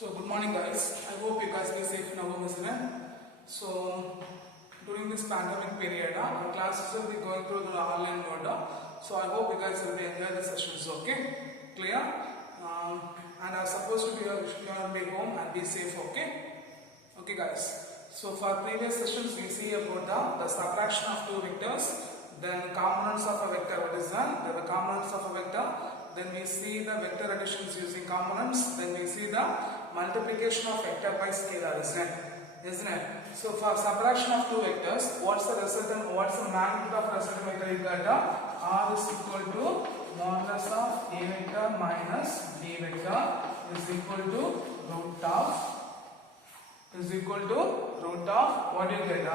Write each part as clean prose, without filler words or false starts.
So good morning guys. I hope you guys be safe in our home. So during this pandemic period, our classes will be going through the online mode. So I hope you guys will be enjoying the sessions. Okay, clear? And are supposed to be be home and be safe. Okay, okay guys. So for previous sessions we see about the subtraction of two vectors, then components of a vector. What is that? The components of a vector. Then we see the vector additions using components. Then we see the multiplication of vector by scalar, isn't it? So for subtraction of two vectors, what's the resultant? What's the magnitude of resultant vector? You got R is equal to modulus of A vector minus B vector is equal to root of what do you get?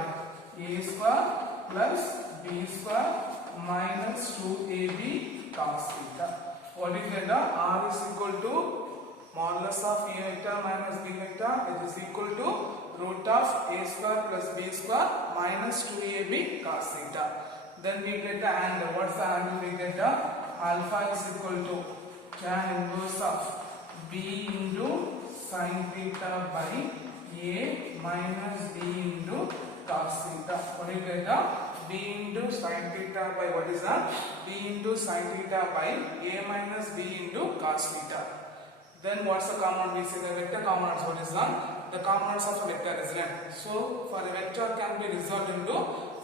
A square plus B square minus 2AB cos theta. What do you get? R is equal to modulus of A vector minus B vector, it is equal to root of A square plus B square minus 2AB cos theta. Then we get the angle. What's the angle we get? Alpha is equal to tan inverse of B into sin theta by A minus B into cos theta. What do you get? B into sin theta by what is that? B into sin theta by A minus B into cos theta. Then what's the component? We see the vector components. What is that? The components of a vector, isn't it? So for a vector can be resolved into,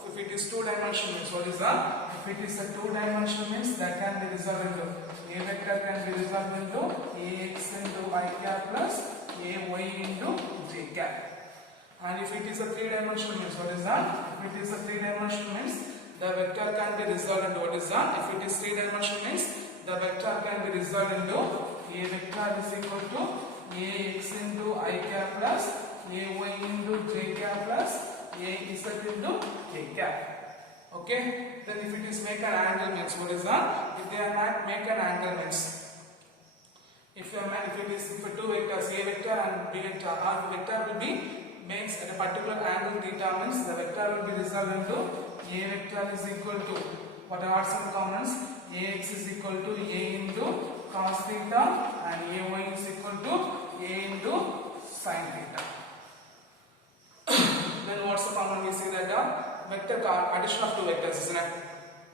if it is two-dimensional means what is that? If it is a two-dimensional means that can be resolved into, A vector can be resolved into Ax into I cap plus Ay into j cap. And if it is a three-dimensional means what is that? If it is a three-dimensional means the vector can be resolved into what is that? If it is three-dimensional means the vector can be resolved into A vector is equal to Ax into I cap plus Ay into j cap plus Az into k cap. Okay. Then if it is make an angle means what is that? If they are not make an angle means, if it is for two vectors A vector and B vector, our vector will be makes at a particular angle theta means the vector will be resolved into A vector is equal to what are some components? Ax is equal to A into cos theta and Ay is equal to A into sin theta. Then what's the component? We see that vector addition of two vectors, isn't it?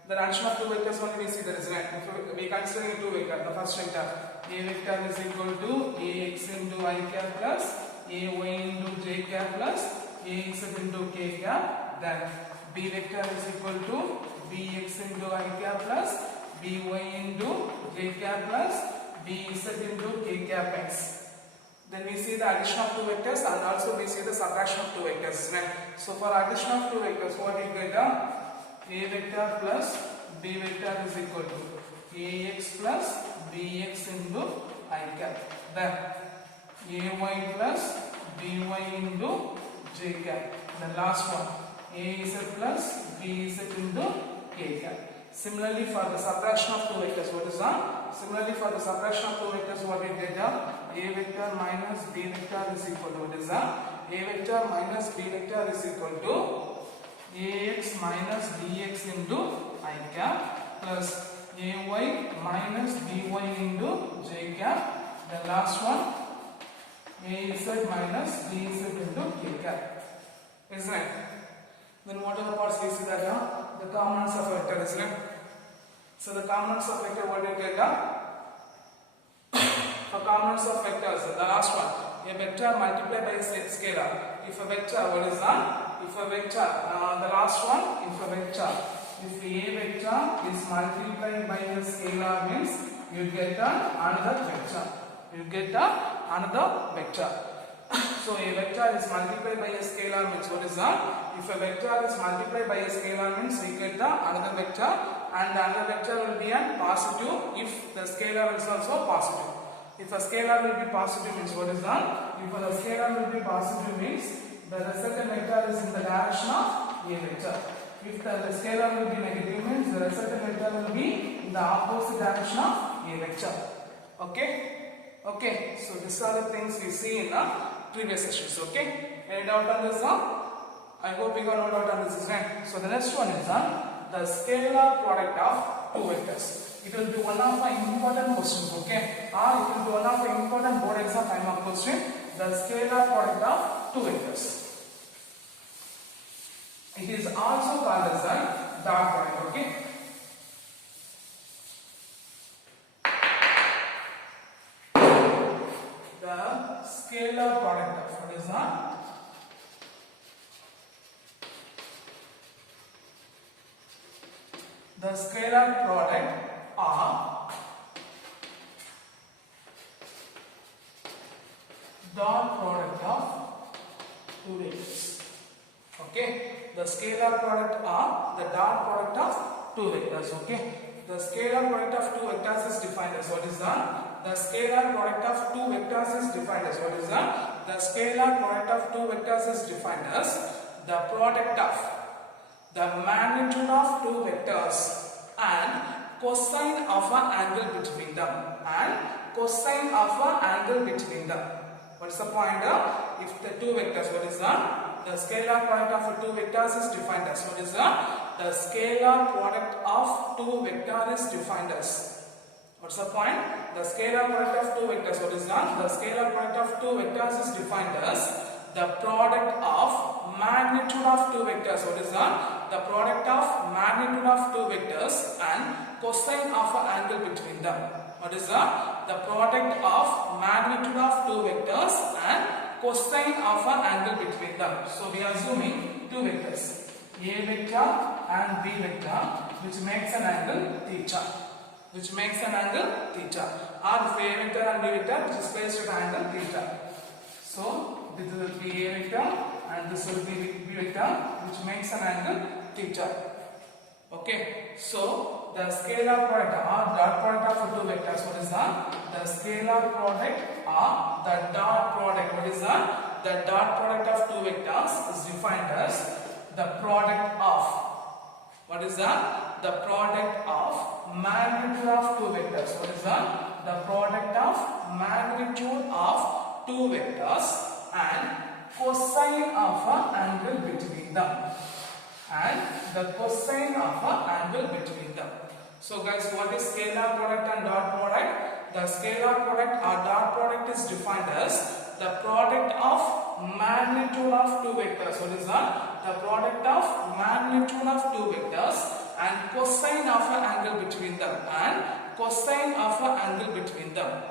The addition of two vectors only we see that, isn't it? If we consider two vectors, the first vector A vector is equal to Ax into I cap plus Ay into j cap plus Az into k cap. Then B vector is equal to Bx into I cap plus By into j cap plus Bz into k cap x. Then we see the addition of two vectors and also we see the subtraction of two vectors. So for addition of two vectors, what you get? A vector plus B vector is equal to Ax plus Bx into I cap. Then Ay plus By into j cap. The last one Az plus Bz into k cap. Similarly for the subtraction of two vectors, what is that? Similarly for the subtraction of two vectors, what we get? A vector minus B vector is equal to what is that? A vector minus B vector is equal to Ax minus Bx into I cap plus Ay minus By into j cap. The last one Az minus Bz into k cap. Isn't it? Then what are the parts we see that? The components of a vector, isn't it? So the components of vector, what do you get? For components of vectors, the last one, a vector multiplied by a scalar. If a vector, what is that? If a vector, the last one, if a vector, if A vector is multiplied by a scalar means you get another vector. You get another vector. So a vector is multiplied by a scalar means what is that? If a vector is multiplied by a scalar means we get another vector, and the other vector will be a positive if the scalar is also positive. If a scalar will be positive means what is that? If the scalar will be positive means the resultant vector is in the direction of A vector. If the scalar will be negative means the resultant vector will be in the opposite direction of A vector. Okay? Okay, so these are the things we see in the previous sessions. Okay? Any doubt on this? I hope you got no doubt on this, isn't it? So the next one is the scalar product of two vectors. It will be one of the important questions, okay? Or it will be one of the important board exam 5 mark question. the scalar product of two vectors. It is also called as a dot product. Okay. The scalar product of what is that? The scalar product of dot product of two vectors. Okay, the scalar product of the dot product of two vectors. Okay, the scalar product of two vectors is defined as what is that? The scalar product of two vectors is defined as what is that? The scalar product of two vectors is defined as the product of the magnitude of two vectors and cosine of an angle between them, and cosine of an angle between them. What is the point? If the two vectors, what is that? The scalar product of two vectors is defined as what is that? The scalar product of two vectors is defined as. What's the point? The scalar product of two vectors, what is that? The scalar product of two vectors is defined as the product of magnitude of two vectors. What is that? The product of magnitude of two vectors and cosine of an angle between them. What is that? The product of magnitude of two vectors and cosine of an angle between them. So we are assuming two vectors, A vector and B vector, which makes an angle theta. Which makes an angle theta. Or if A vector and B vector, which is placed at angle theta. So this will be A vector and this will be B vector, which makes an angle theta. Okay, so the scalar product or dot product of two vectors, what is that? The scalar product or the dot product, what is that? The dot product of two vectors is defined as the product of, what is that? The product of magnitude of two vectors. What is that? The product of magnitude of two vectors and cosine of an angle between them. And the cosine of an angle between them. So guys, what is scalar product and dot product? The scalar product or dot product is defined as the product of magnitude of two vectors. What is that? The product of magnitude of two vectors and cosine of an angle between them, and cosine of an angle between them.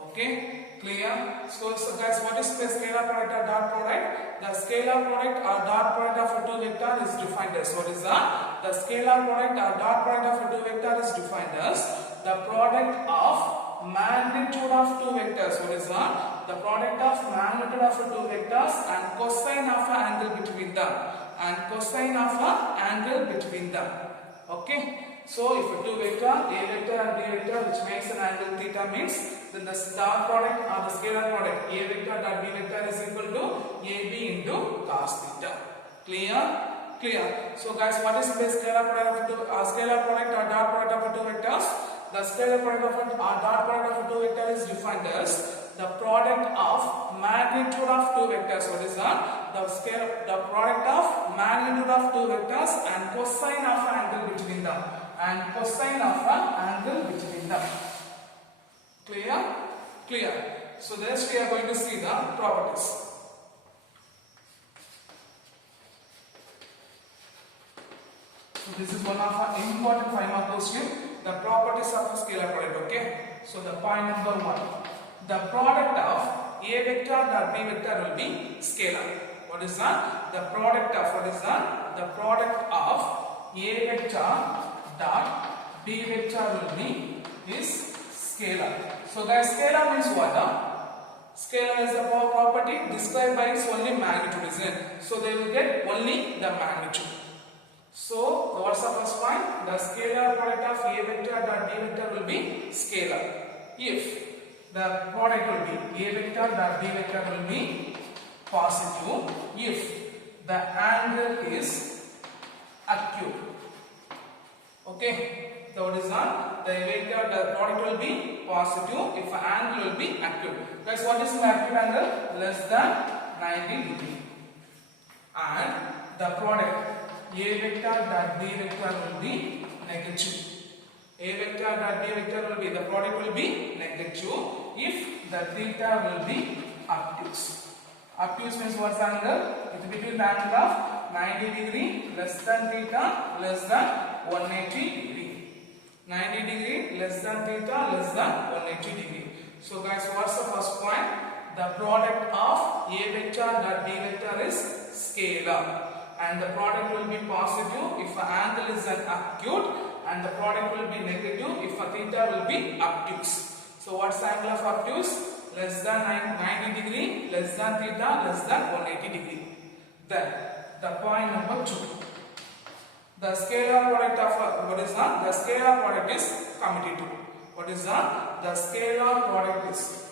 Okay, clear? So guys, what is the scalar product or dot product? The scalar product or dot product of a two vector is defined as what is that? The scalar product or dot product of a two vector is defined as the product of magnitude of two vectors. What is that? The product of magnitude of two vectors and cosine of an angle between them, and cosine of an angle between them. Okay, so if a two vector, A vector and B vector, which makes an angle theta, means then the dot product or the scalar product A vector dot B vector is equal to AB into cos theta. Clear? Clear. So guys, what is the scalar product of two, scalar product or dot product of two vectors? The scalar product of or dot product of two vector is defined as the product of magnitude of two vectors. What is that? The product of magnitude of two vectors and cosine of an angle between them, and cosine of an angle between them. Clear? Clear. So next we are going to see the properties. So this is one of our important 5 mark question, the properties of a scalar product. Okay, so the point number 1, the product of A vector dot B vector will be scalar. What is that? The product of, what is that? The product of A vector dot B vector will be is scalar. So guys, scalar means what? Scalar is the property described by its only magnitude, isn't it? So they will get only the magnitude. So what's the first point? The scalar product of A vector dot B vector will be scalar if the product will be A vector dot B vector will be positive if the angle is acute. Okay, so what is that? The vector, the product will be positive if the angle will be acute. Guys, what is the acute angle? Less than 90 degree. And the product A vector dot B vector will be negative. A vector dot B vector will be, the product will be negative if the theta will be obtuse. Obtuse means what's the angle? It's between the angle of 90 degree less than theta less than 180 degree. 90 degree less than theta less than 180 degree. So guys, what's the first point? The product of A vector dot B vector is scalar, and the product will be positive if the angle is an acute, and the product will be negative if a theta will be obtuse. So what's the angle of obtuse? Less than 90 degree, less than theta, less than 180 degree. Then the point number 2. The scalar product of what is that? The scalar product is commutative. What is that? The scalar product is.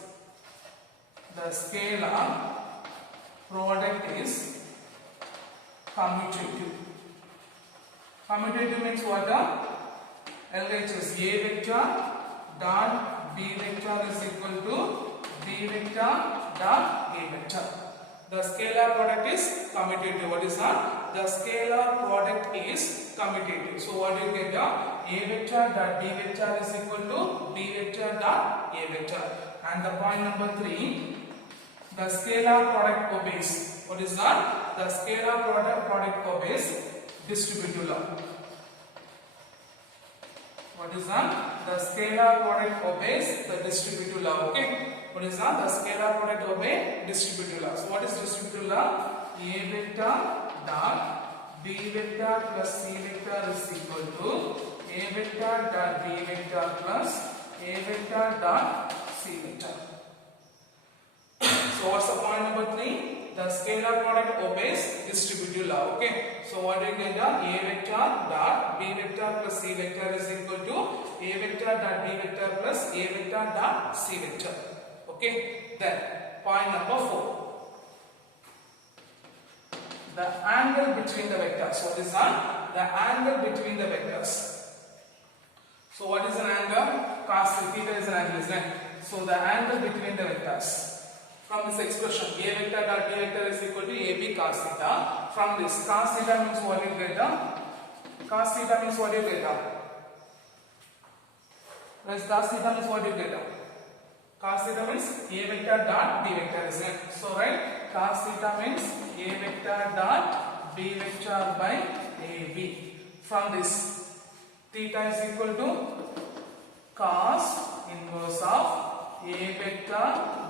The scalar product is commutative. Commutative means what? LHS A vector dot B vector is equal to B vector dot A vector. The scalar product is commutative. What is that? The scalar product is commutative. So what do you get? A vector dot B vector is equal to B vector dot A vector. And the point number 3, the scalar product obeys. What is that? The scalar product obeys distributive law. What is that? The scalar product obeys the distributive law. Okay. What is that? The scalar product obeys distributive law. So what is distributive law? A vector dot B vector plus C vector is equal to A vector dot B vector plus A vector dot C vector. So what's the point number 3? The scalar product obeys distributive law. Okay. So what do you get? A vector dot B vector plus C vector is equal to A vector dot B vector plus A vector dot C vector. Okay. Then point number 4. The angle between the vectors. What is that? The angle between the vectors. So what is an angle? Cos theta is an angle, isn't it? So the angle between the vectors. From this expression, A vector dot B vector is equal to AB cos theta. From this, cos theta means what you get? Cos theta means what you get? Cos theta means what you get? Cos theta means A vector dot B vector, isn't it? So right, cos theta means A vector dot B vector by AB. From this, theta is equal to cos inverse of A vector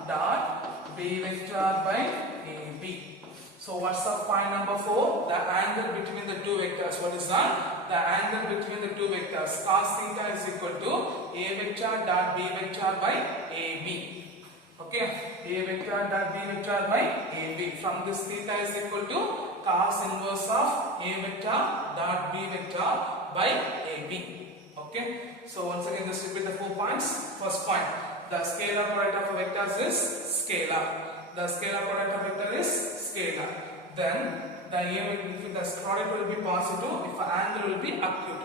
dot B vector by AB. So what's the point number 4? The angle between the two vectors. What is that? The angle between the two vectors. Cos theta is equal to A vector dot B vector by AB. Okay. A vector dot B vector by AB. From this, theta is equal to cos inverse of A vector dot B vector by AB. Okay. So once again, just repeat the 4 points. First point. The scalar product of vectors is scalar. The scalar product of vector is scalar. Then the product will be positive if the angle will be acute,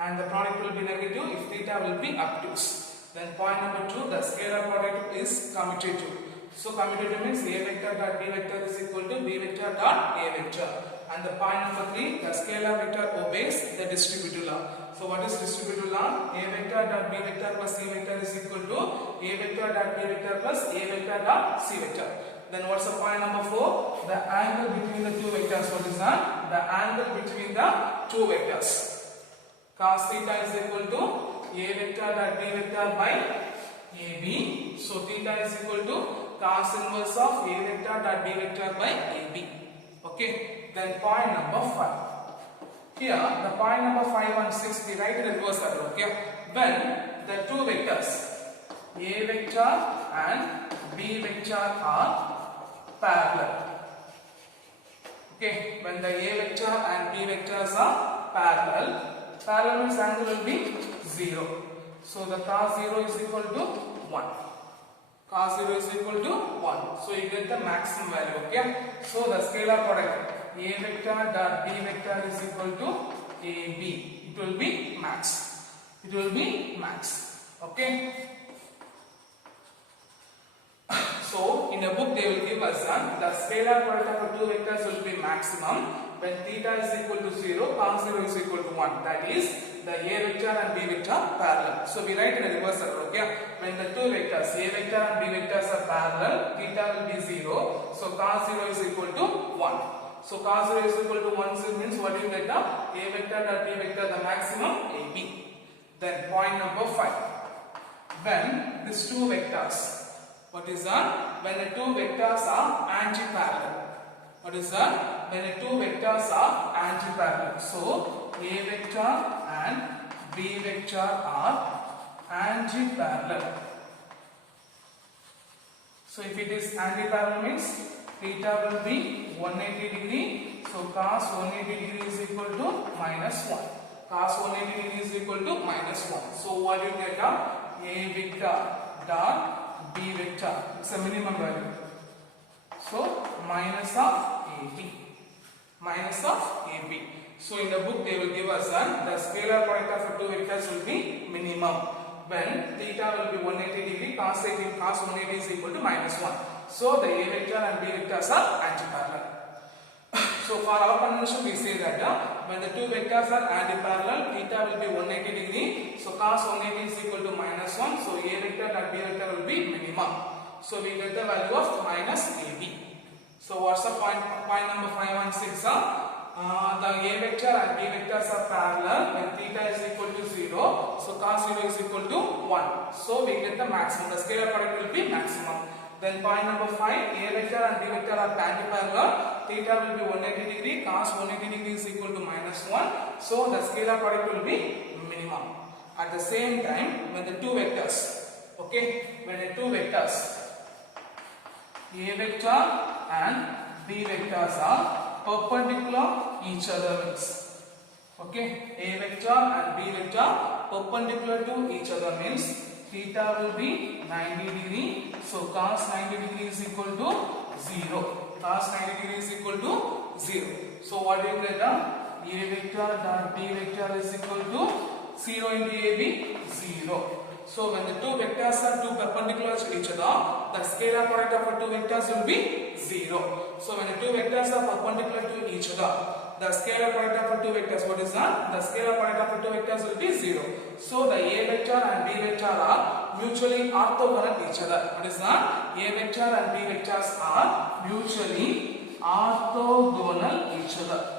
and the product will be negative if theta will be obtuse. Then point number 2, the scalar product is commutative. So commutative means A vector dot B vector is equal to B vector dot A vector. And the point number 3, the scalar vector obeys the distributive law. So what is distributive law? A vector dot B vector plus C vector is equal to A vector dot B vector plus A vector dot C vector. Then what's the point number 4? The angle between the two vectors. What is that? The angle between the two vectors. Cos theta is equal to A vector dot B vector by AB. So theta is equal to cos inverse of A vector dot B vector by AB. Okay. Then point number 5. Here, the point number 5 and 6 we write in reverse order. Okay. When the two vectors A vector and B vector are parallel. Okay. When the A vector and B vectors are parallel means angle will be 0. So the cos 0 is equal to 1. Cos 0 is equal to 1. So you get the maximum value. Okay. So the scalar product A vector dot B vector is equal to AB. It will be max. It will be max. Okay. So in a book they will give us the scalar product of two vectors will be maximum when theta is equal to 0, cos 0 is equal to 1. That is the A vector and B vector parallel. So we write in a reverse order. Okay. when the two vectors A vector and B vectors are parallel, theta will be 0. So cos 0 is equal to 1. So cos 0 is equal to 1 means what do you get now? A vector dot B vector, the maximum AB. Then point number 5. When these two vectors, what is that? When the two vectors are anti-parallel. What is that? When the two vectors are anti-parallel. So A vector and B vector are anti-parallel. So if it is anti-parallel means theta will be 180 degree. So cos 180 degree is equal to minus 1. Cos 180 degree is equal to minus 1. So what you get? A vector dot B vector. It's a minimum value. So minus of AB. Minus of AB. So in the book they will give us the scalar product of two vectors will be minimum. When theta will be 180 degree, cos 180 is equal to minus 1. So the A vector and B vectors are anti-parallel. So for our convention we say that when the two vectors are anti-parallel, theta will be 180 degree. So cos 180 is equal to minus 1. So A vector and B vector will be minimum. So we get the value of minus AB. So what's the point number 5 and 6? The A vector and B vectors are parallel when theta is equal to 0. So cos 0 is equal to 1. So we get the maximum. The scalar product will be maximum. Then point number 5, A vector and B vector are anti-parallel. Theta will be 180 degree. Cos 180 degree is equal to minus 1. So the scalar product will be minimum. At the same time, when the two vectors, okay, when the two vectors A vector and B vectors are perpendicular each other means, okay, A vector and B vector perpendicular to each other means theta will be 90 degree. So cos 90 degree is equal to 0. Cos 90 degree is equal to 0. So what do you get? A vector dot B vector is equal to 0 into AB, 0. So when the two vectors are two perpendicular to each other, the scalar product of the two vectors will be 0. So when the two vectors are perpendicular to each other, the scalar product of the two vectors, what is that? The scalar product of the two vectors will be 0. So the A vector and B vector are mutually orthogonal each other. What is that? A vector and B vectors are mutually orthogonal each other.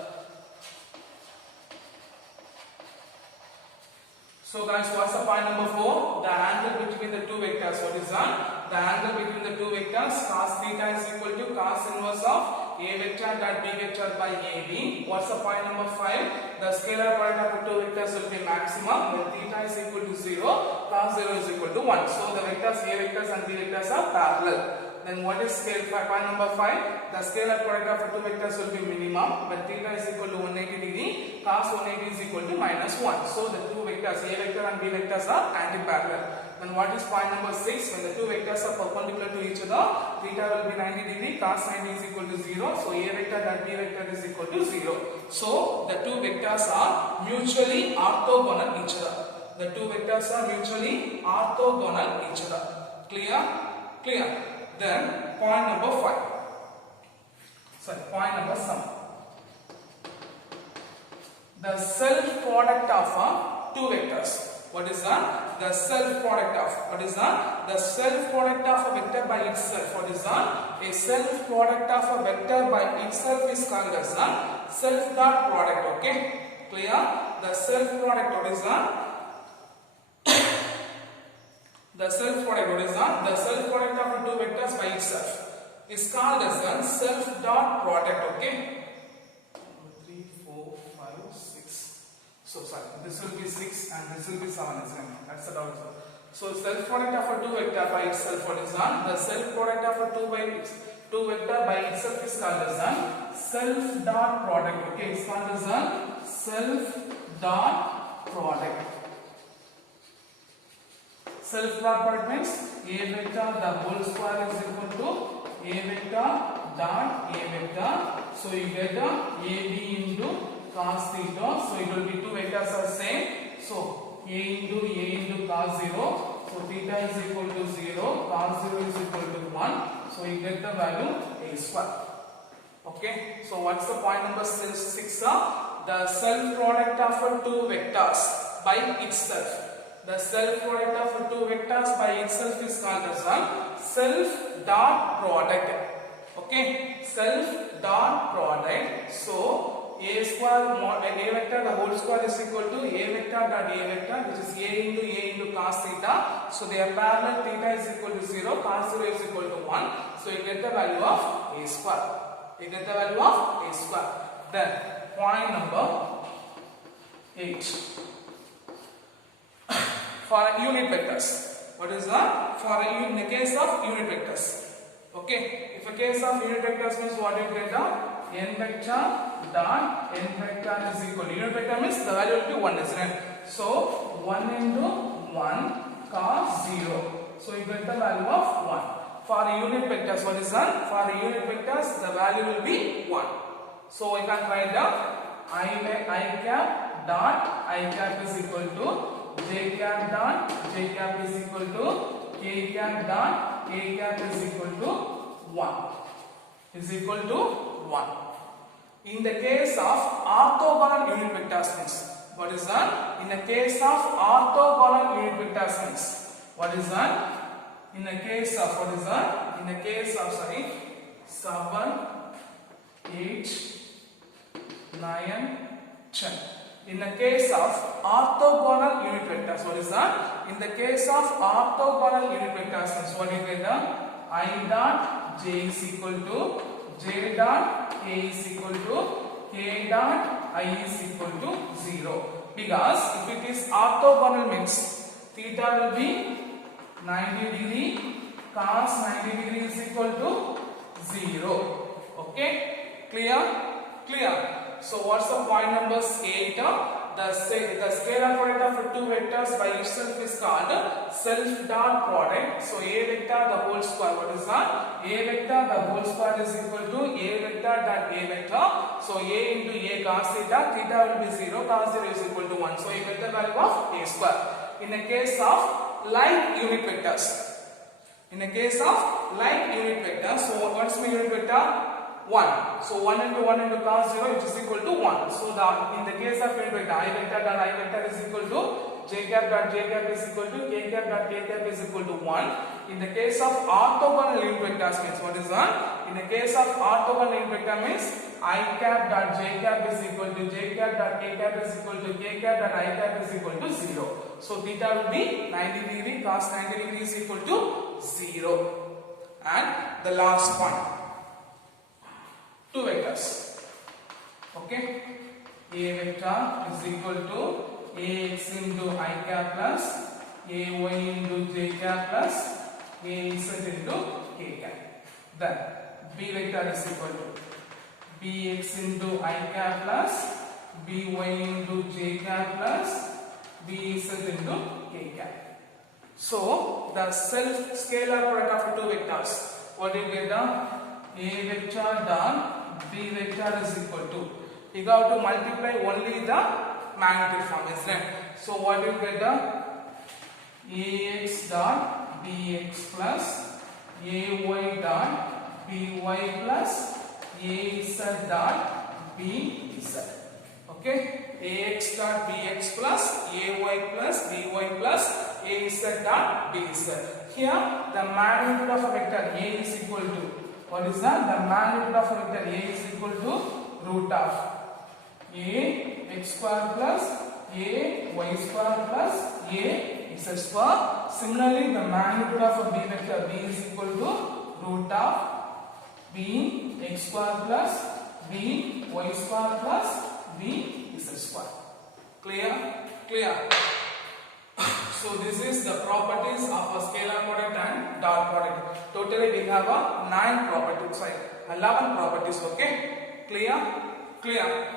So guys, what's the point number 4? The angle between the two vectors. What is that? The angle between the two vectors, cos theta is equal to cos inverse of A vector dot B vector by AB. What's the point number 5? The scalar product of the two vectors will be maximum when theta is equal to 0, cos 0 is equal to 1. So the vectors A vectors and B vectors are parallel. Then what is point number 5? The scalar product of the two vectors will be minimum when theta is equal to 180 degree, cos 180 is equal to minus 1. So the two vectors A vector and B vectors are anti-parallel. Then what is point number 6? When the two vectors are perpendicular to each other, theta will be 90 degree, cos 90 is equal to 0. So A vector and B vector is equal to 0. So the two vectors are mutually orthogonal each other. The two vectors are mutually orthogonal each other. Clear? Clear. Then point number 5. Sorry, point number 7. The self product of two vectors. What is that? The self product of. What is that? The self product of a vector by itself. What is that? A self product of a vector by itself is called as a self dot product. Okay? Clear? The self product. What is that? The self product. What is that? The self product of two vectors by itself is called as a self dot product. Okay? 3, 4, 5, 6. So sorry, this will be 6 and this will be 7. That's the doubt. So self product of a two vector by itself. What is that? The self product of a two vector by itself is called as a self dot product. Okay? It's called as a self dot product. Self dot product means A vector the whole square is equal to A vector dot A vector. So you get AB into cos theta. So it will be two vectors are same. So A into cos 0. So theta is equal to 0. Cos 0 is equal to 1. So you get the value A square. Okay. So what's the point number 6? The self product of two vectors by itself. The self product of two vectors by itself is called as a self dot product. Okay, self dot product. So a square mod a vector the whole square is equal to a vector dot a vector, which is a into cos theta. So they are parallel. Theta is equal to 0, cos 0 is equal to 1. So you get the value of a square. You get the value of a square. Then point number 8. For unit vectors, what is that? For in the case of unit vectors. Okay, if a case of unit vectors means what you get the n vector dot n vector is equal to unit vector means the value will be 1, isn't it? So 1 into 1 cos 0. So you get the value of 1. For unit vectors, what is that? For unit vectors, the value will be 1. So I can write down I cap dot I cap is equal to j cap dot j cap is equal to k cap dot k cap is equal to 1. Is equal to 1. In the case of orthogonal unit vectors means what is that? In the case of orthogonal unit vectors means what is that? In the case of what is that? In the case of 7, 8, 9, 10. In the case of orthogonal unit vectors, what is that? In the case of orthogonal unit vectors means what you get the I dot j is equal to j dot k is equal to k dot I is equal to 0. Because if it is orthogonal means theta will be 90 degree, cos 90 degree is equal to 0. Okay, clear? Clear. So what's the point number 8? The scalar product of two vectors by itself is called self dot product. So a vector the whole square, what is that? A vector the whole square is equal to a vector dot a vector. So a into a cos theta, theta will be 0, cos 0 is equal to 1. So you get the value of a square. In the case of like unit vectors, in the case of like unit vectors, so what's my unit vector? 1. So 1 into cos 0 which is equal to 1. So in the case of unit vector, I vector dot I vector is equal to j cap dot j cap is equal to k cap dot k cap is equal to 1. In the case of orthogonal unit vectors means what is that? In the case of orthogonal unit vector means I cap dot j cap is equal to j cap dot k cap is equal to k cap dot I cap is equal to 0. So theta will be 90 degree, cos 90 degree is equal to 0. And the last point, two vectors. Okay, a vector is equal to ax into I cap plus ay into j cap plus az into k cap. Then b vector is equal to bx into I cap plus by into j cap plus bz into k cap. So the self scalar product of two vectors, what do you get? The a vector dot b vector is equal to, you have to multiply only the magnitude form, isn't it? So what you get? The ax dot bx plus ay dot by plus az dot bz. Okay, ax dot bx plus ay plus by plus az dot bz. Here the magnitude of a vector a is equal to, what is that? The magnitude of a vector a is equal to root of a x square plus a y square plus a z square. Similarly, the magnitude of a b vector b is equal to root of b x square plus b y square plus b z square. Clear? Clear. So this is the properties of a scalar product and dot product. Totally we have a 9 properties, 11 properties. Okay, clear? Clear.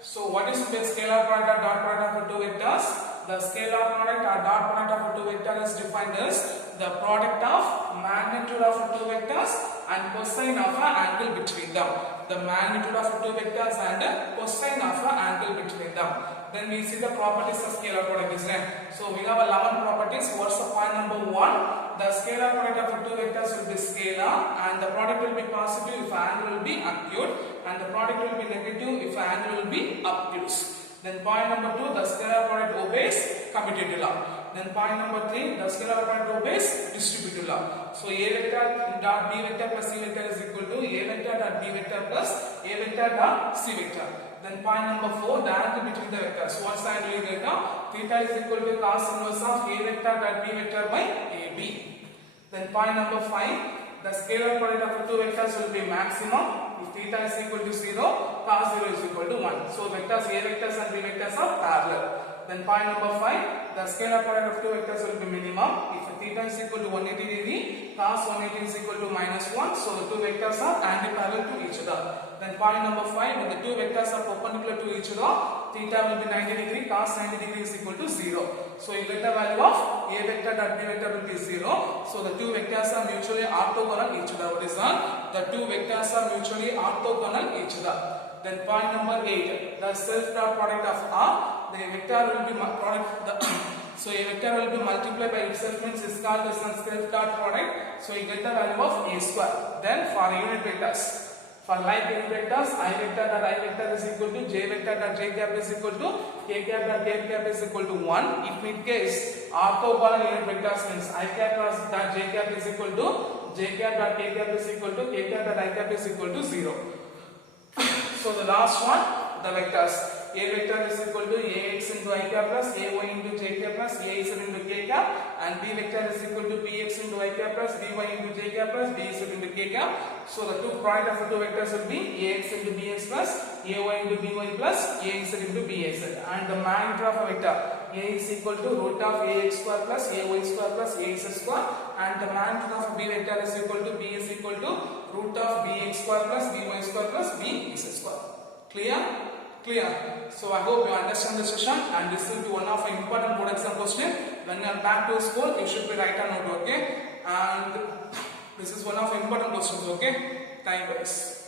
So what is the scalar product or dot product of two vectors? The scalar product or dot product of two vectors is defined as the product of magnitude of two vectors and cosine of an angle between them. The magnitude of two vectors and cosine of an angle between them. Then we see the properties of scalar product, isn't it? So we have 11 properties. What's the point number 1? The scalar product of two vectors will be scalar and the product will be positive if angle will be acute and the product will be negative if angle will be obtuse. Then point number 2, the scalar product obeys commutative law. Then point number 3, the scalar product obeys distributive law. So A vector dot B vector plus C vector is equal to A vector dot B vector plus A vector dot C vector. Then point number 4, the angle between the vectors. What's the angle right now? Theta is equal to cos inverse of A vector dot B vector by AB. Then point number 5, the scalar product of the two vectors will be maximum if theta is equal to 0, cos 0 is equal to 1. So vectors A vectors and B vectors are parallel. Then point number 5, the scalar product of two vectors will be minimum if theta is equal to 180 degree, cos 180 is equal to minus 1. So the two vectors are anti-parallel to each other. Then point number 5, when the two vectors are perpendicular to each other, theta will be 90 degree, cos 90 degree is equal to 0. So you get the value of A vector dot B vector will be 0. So the two vectors are mutually orthogonal each other. What is that? The two vectors are mutually orthogonal each other. Then point number 8, the self dot product of R, the vector will be so a vector will be multiplied by itself, means is called as a self dot product. So you get the value of A square. Then for unit vectors, for like unit vectors, I vector dot I vector is equal to J vector dot J cap is equal to K cap dot K cap is equal to 1. If in case orthogonal unit vectors means I cap dot J cap is equal to J cap dot K cap is equal to K cap dot I cap is equal to 0. So the last one, the vectors. A vector is equal to Ax into I cap plus Ay into J cap plus Az into K cap, and B vector is equal to Bx into I cap plus By into J cap plus Bz into K cap. So the two product of the two vectors will be Ax into Bx plus Ay into By plus Az into Bz, and the magnitude of a vector A is equal to root of Ax square plus Ay square plus Az square, and the magnitude of B vector is equal to B is equal to root of Bx square plus By square plus Bz square. Clear? Clear. So I hope you understand the session, and this will be one of the important board exam question. When you are back to school, you should be write a note, okay? And this is one of the important questions, okay? Thank you guys.